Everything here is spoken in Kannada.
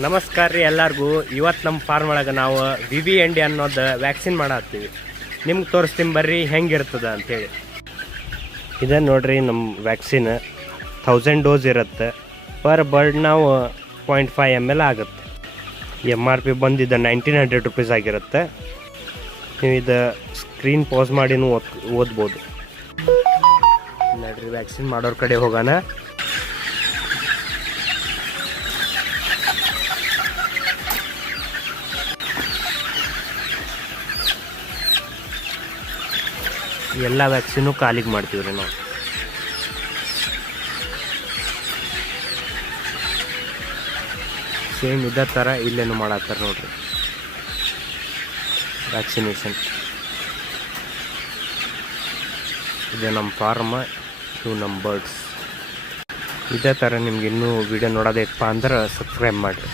ನಮಸ್ಕಾರ ರೀ ಎಲ್ಲರಿಗೂ. ಇವತ್ತು ನಮ್ಮ ಫಾರ್ಮ್ ಒಳಗೆ ನಾವು VVND ಅನ್ನೋದು ವ್ಯಾಕ್ಸಿನ್ ಮಾಡತ್ತೀವಿ. ನಿಮ್ಗೆ ತೋರಿಸ್ತೀನಿ ಬರ್ರಿ ಹೆಂಗಿರ್ತದೆ ಅಂಥೇಳಿ. ಇದೆ ನೋಡ್ರಿ ನಮ್ಮ ವ್ಯಾಕ್ಸಿನ್ 1000 ಡೋಸ್ ಇರುತ್ತೆ. ಪರ್ ಬರ್ಡ್ ನಾವು 0.5 ml ಆಗುತ್ತೆ. MRP ಬಂದಿದ್ದು 1900 ರೂಪೀಸ್ ಆಗಿರುತ್ತೆ. ನೀವು ಇದು ಸ್ಕ್ರೀನ್ ಪಾಸ್ ಮಾಡಿನೂ ಓದ್ಬೋದು. ನೋಡ್ರಿ ವ್ಯಾಕ್ಸಿನ್ ಮಾಡೋರ ಕಡೆ ಹೋಗೋಣ. ಎಲ್ಲ ವ್ಯಾಕ್ಸಿನು ಖಾಲಿಗೆ ಮಾಡ್ತೀವಿ ರೀ ನಾವು. ಸೇಮ್ ಇದೇ ಥರ ಇಲ್ಲೇನು ಮಾಡತ್ತಾರೆ ನೋಡ್ರಿ ವ್ಯಾಕ್ಸಿನೇಷನ್. ಇದೆ ನಮ್ಮ ಫಾರ್ಮ, ಇವು ನಮ್ಮ ಬರ್ಡ್ಸ್. ಇದೇ ಥರ ನಿಮ್ಗೆ ಇನ್ನೂ ವಿಡಿಯೋ ನೋಡೋದಪ್ಪ ಅಂದ್ರೆ ಸಬ್ಸ್ಕ್ರೈಬ್ ಮಾಡಿರಿ.